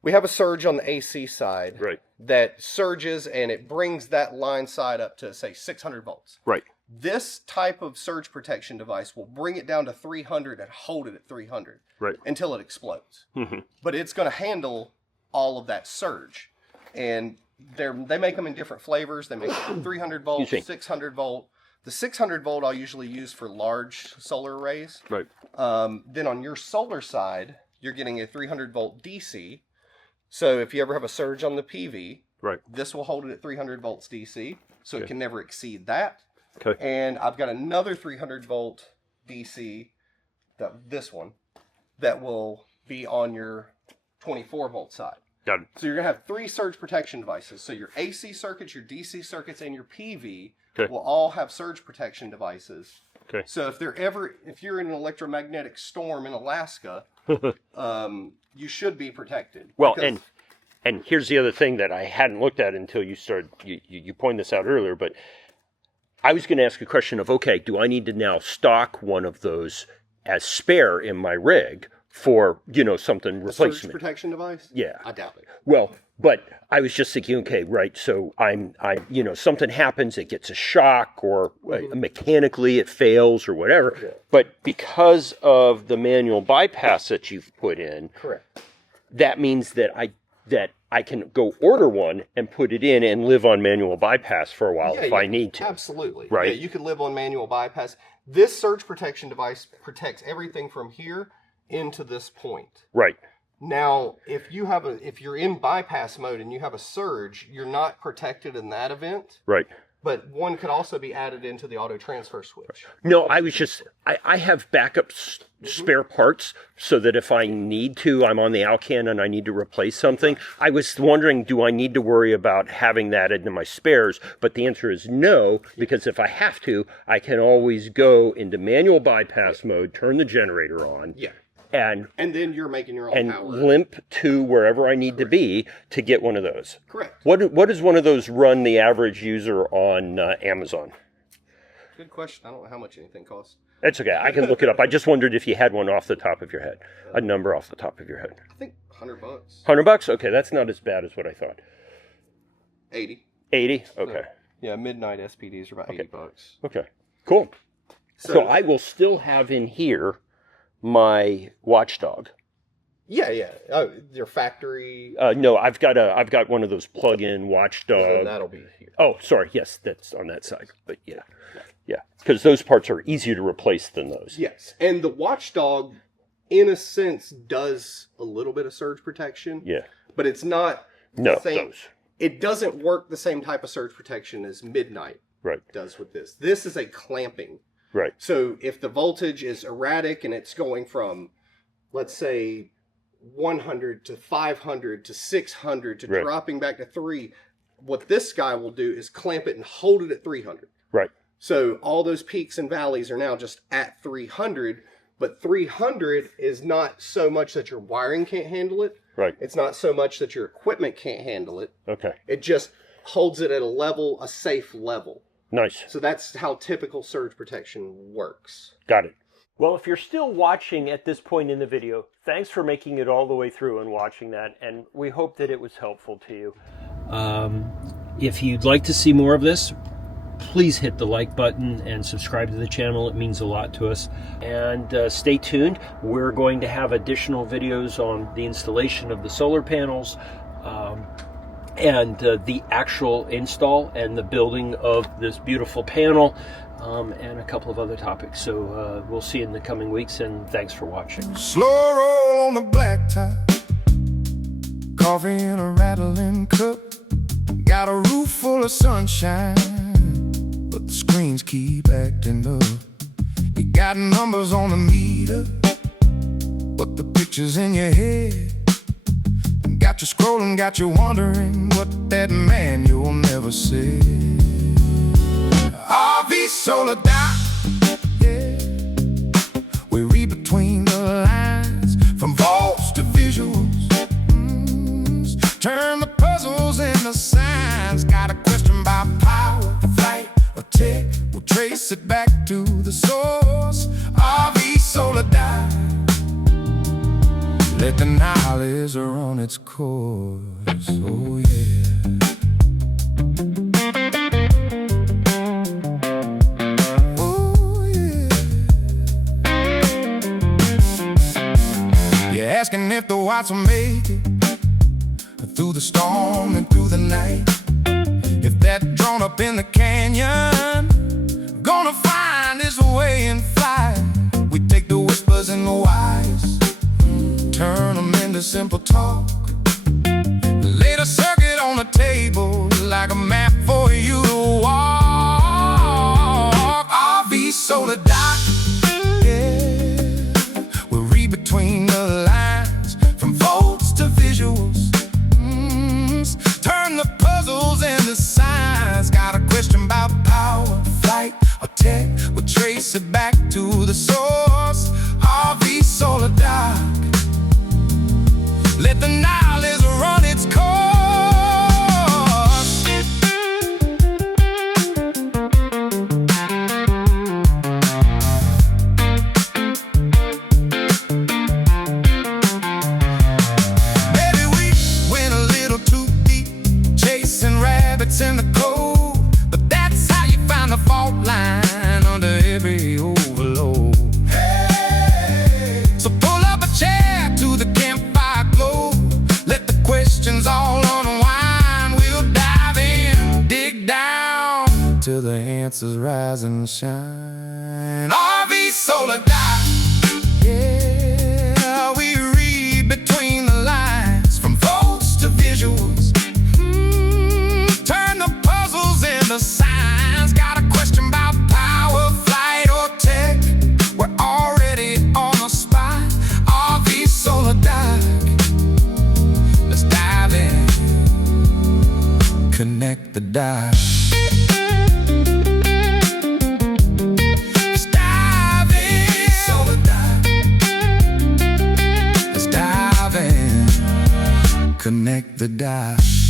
we have a surge on the AC side that surges and it brings that line side up to, say, 600 volts. Right. This type of surge protection device will bring it down to 300 and hold it at 300 until it explodes. But it's going to handle all of that surge. And they make them in different flavors. They make it 300 volt, 600 volt. The 600 volt I'll usually use for large solar arrays. Right. Then on your solar side, you're getting a 300 volt DC. So if you ever have a surge on the PV, this will hold it at 300 volts DC. So it can never exceed that. Okay. And I've got another 300 volt DC, this one, that will be on your 24 volt side. Got it. So you're going to have 3 surge protection devices. So your AC circuits, your DC circuits, and your PV will all have surge protection devices. Okay. So if you're in an electromagnetic storm in Alaska, you should be protected. Well, and here's the other thing that I hadn't looked at until you started, you pointed this out earlier, but I was going to ask a question of, okay, do I need to now stock one of those as spare in my rig for, something replacement? Surge protection device? Yeah. I doubt it. Well, but I was just thinking, okay, right, so something happens, it gets a shock, or mechanically it fails or whatever. Yeah. But because of the manual bypass that you've put in, that means that I can go order one and put it in and live on manual bypass for a while if I need to. Absolutely. Right. Yeah, you could live on manual bypass. This surge protection device protects everything from here into this point. Right. Now, if you're in bypass mode and you have a surge, you're not protected in that event. Right. But one could also be added into the auto transfer switch. No, I was just, I have backup spare parts so that if I need to, I'm on the Alcan and I need to replace something. I was wondering, do I need to worry about having that into my spares? But the answer is no, because if I have to, I can always go into manual bypass mode, turn the generator on. Yeah. And then you're making your own power. Limp to wherever I need to be to get one of those. Correct. What does one of those run the average user on Amazon? Good question. I don't know how much anything costs. That's okay. I can look it up. I just wondered if you had one off the top of your head. A number off the top of your head. I think $100. $100? Okay, that's not as bad as what I thought. 80. 80? Okay. Yeah, midnight SPDs are about $80. Okay. Cool. So I will still have in here my watchdog. Yeah. Your factory. No, I've got one of those plug-in watchdog. That'll be here. Oh, sorry. Yes, that's on that side. But yeah, because those parts are easier to replace than those. Yes, and the watchdog, in a sense, does a little bit of surge protection. Yeah, but it's not. No, those. It doesn't work the same type of surge protection as Midnight does with this. This is a clamping. Right. So if the voltage is erratic and it's going from, let's say, 100 to 500 to 600 to dropping back to 3, what this guy will do is clamp it and hold it at 300. Right. So all those peaks and valleys are now just at 300, but 300 is not so much that your wiring can't handle it. Right. It's not so much that your equipment can't handle it. Okay. It just holds it at a safe level. Nice. So that's how typical surge protection works. Got it. Well, if you're still watching at this point in the video, thanks for making it all the way through and watching that, and we hope that it was helpful to you. If you'd like to see more of this, please hit the like button and subscribe to the channel. It means a lot to us. And stay tuned. We're going to have additional videos on the installation of the solar panels, and the actual install and the building of this beautiful panel, and a couple of other topics. So we'll see you in the coming weeks, and thanks for watching. Slow roll on the blacktop, coffee in a rattling cup. Got a roof full of sunshine, but the screens keep acting up. You got numbers on the meter, but the picture's in your head. Got you scrolling, got you wondering what that manual never said. RV Solar, yeah. We read between the lines, from volts to visuals. Turn the puzzles into signs. Got a question about power, flight, or Let the knowledge run its course. Oh yeah. Oh yeah. You're asking if the watts will make it through the storm and through the night. If that drone up in the canyon gonna find his way and fly. We take the whispers and the whys, turn them into simple talk. Lay the circuit on the table like a map for you to walk. RV Solar Dock, yeah. We'll read between the lines, from volts to visuals. Turn the puzzles into signs. Got a question about power, flight, or tech? We'll trace it back to the source. RV Solar Dock. Let the knowledge run its course. Maybe we went a little too deep, chasing rabbits in the cold, but that's how you find the fault line under every overload. Hey. So pull up a chair to the campfire glow. Let the questions all unwind. We'll dive in, dig down, till the answers rise and shine. RV Solar Dock, yeah. We read between the lines, from volts to visuals. Turn the puzzles into signs. Got a question about power, flight, or tech? We're already on the spot. RV Solar Dock. Let's dive in, connect the dots. Let's dive in, Solar Dock. Let's dive in, connect the dots.